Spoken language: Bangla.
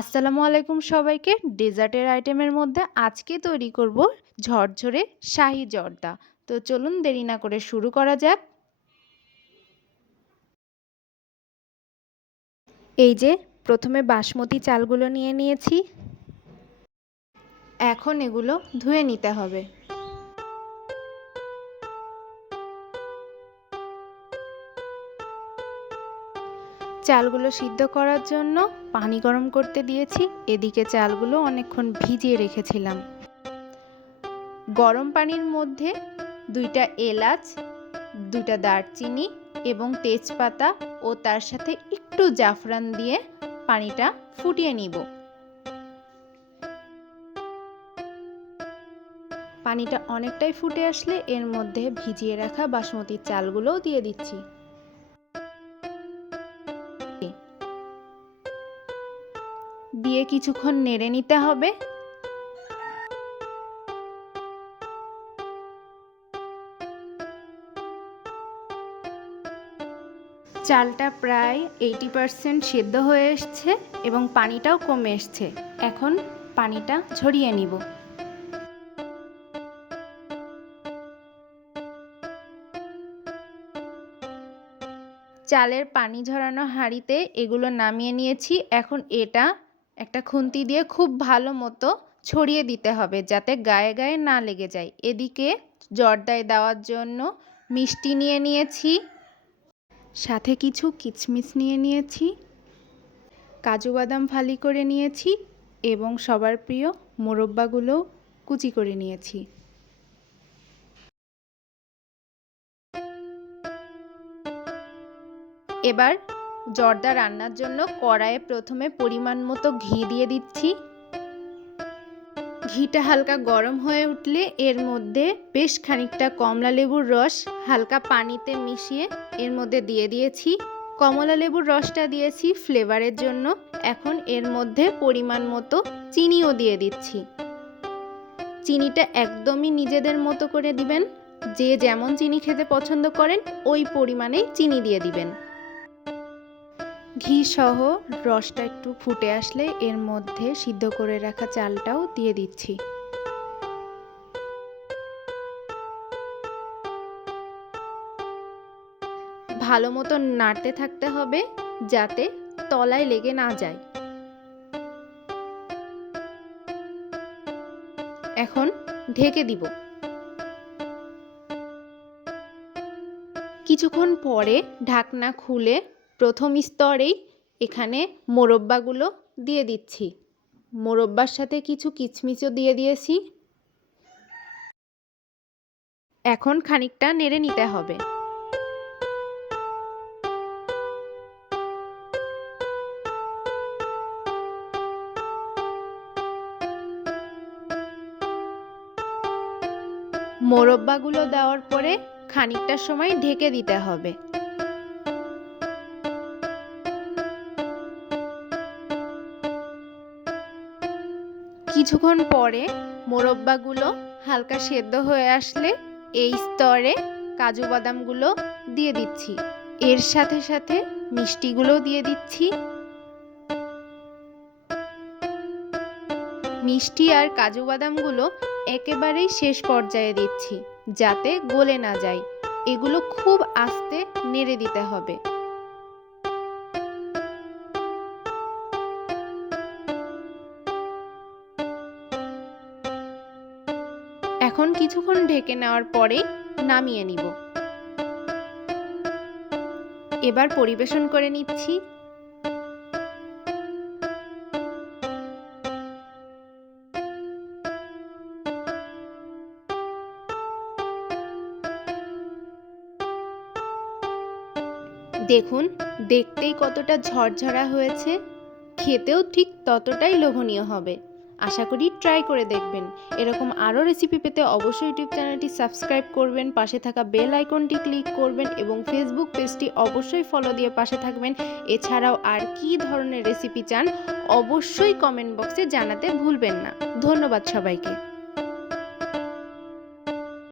আসসালামু আলাইকুম সবাইকে। ডেজার্টের আইটেমের মধ্যে আজকে তৈরি করব ঝরঝরে শাহি জর্দা। তো চলুন দেরি না করে শুরু করা যাক। এই যে, প্রথমে বাসমতি চালগুলো নিয়ে নিয়েছি। এখন এগুলো ধুয়ে নিতে হবে। চালগুলো সিদ্ধ করার জন্য পানি গরম করতে দিয়েছি। এদিকে চালগুলো অনেকক্ষণ ভিজিয়ে রেখেছিলাম। গরম পানির মধ্যে দুইটা এলাচ, দুইটা দারচিনি এবং তেজপাতা ও তার সাথে একটু জাফরান দিয়ে পানিটা ফুটিয়ে নিব। পানিটা অনেকটাই ফুটে আসলে এর মধ্যে ভিজিয়ে রাখা বাসমতির চালগুলোও দিয়ে দিচ্ছি। দিয়ে কিছুক্ষণ নেড়ে নিতে হবে। চালটা প্রায় এইটি পারসেন্ট সেদ্ধ হয়ে এসছে এবং পানিটাও কমে এসছে। এখন পানিটা ঝরিয়ে নিব। চালের পানি ঝরানো হাঁড়িতে এগুলো নামিয়ে নিয়েছি। এখন এটা একটা খুন্তি দিয়ে খুব ভালো মতো ছড়িয়ে দিতে হবে যাতে গায়ে গায়ে না লেগে যায়। এদিকে জর্দায় দেওয়ার জন্য মিষ্টি নিয়ে নিয়েছি, সাথে কিছু কিচমিচ নিয়ে নিয়েছি, কাজু বাদাম ফালি করে নিয়েছি এবং সবার প্রিয় মোরব্বাগুলো কুচি করে নিয়েছি। এবার জর্দা রান্নার জন্য কড়াইয়ে প্রথমে পরিমাণ মতো ঘি দিয়ে দিচ্ছি। ঘিটা হালকা গরম হয়ে উঠলে এর মধ্যে বেশ খানিকটা কমলা লেবুর রস হালকা পানিতে মিশিয়ে এর মধ্যে দিয়ে দিয়েছি। কমলা লেবুর রসটা দিয়েছি ফ্লেভারের জন্য। এখন এর মধ্যে পরিমাণ মতো চিনিও দিয়ে দিচ্ছি। চিনিটা একদমই নিজেদের মতো করে দিবেন। যে যেমন চিনি খেতে পছন্দ করেন, ওই পরিমাণেই চিনি দিয়ে দিবেন। ঘি সহ রসটা একটু ফুটে আসলে এর মধ্যে সিদ্ধ করে রাখা চালটাও দিয়ে দিচ্ছি। ভালো মতো নাড়তে থাকতে হবে যাতে তলায় লেগে না যায়। এখন ঢেকে দিব। কিছুক্ষণ পরে ঢাকনা খুলে প্রথম স্তরেই এখানে মোরব্বাগুলো দিয়ে দিচ্ছি। মোরব্বার সাথে কিছু কিচমিচও দিয়ে দিয়েছি। এখন খানিকটা নেড়ে নিতে হবে। মোরব্বাগুলো দেওয়ার পরে খানিকটা সময় ঢেকে দিতে হবে। কিছুক্ষণ পরে মোরব্বাগুলো হালকা সেদ্ধ হয়ে আসলে এই স্তরে কাজু বাদামগুলো দিয়ে দিচ্ছি। এর সাথে সাথে মিষ্টিগুলো দিয়ে দিচ্ছি। মিষ্টি আর কাজু বাদামগুলো একেবারেই শেষ পর্যায়ে দিচ্ছি, যাতে গলে না যায়। এগুলো খুব আস্তে নেড়ে দিতে হবে। এখন কিছুক্ষণ ঢেকে নেওয়ার পরে নামিয়ে নিব। এবার পরিবেশন করে নিচ্ছি। দেখুন, দেখতেই কতটা ঝরঝরা হয়েছে। খেতেও ঠিক ততটাই লোভনীয় হবে। আশা করি ট্রাই করে দেখবেন। এরকম আরও রেসিপি পেতে অবশ্যই ইউটিউব চ্যানেলটি সাবস্ক্রাইব করবেন, পাশে থাকা বেল আইকনটি ক্লিক করবেন এবং ফেসবুক পেজটি অবশ্যই ফলো দিয়ে পাশে থাকবেন। এছাড়াও আর কি ধরনের রেসিপি চান অবশ্যই কমেন্ট বক্সে জানাতে ভুলবেন না। ধন্যবাদ সবাইকে।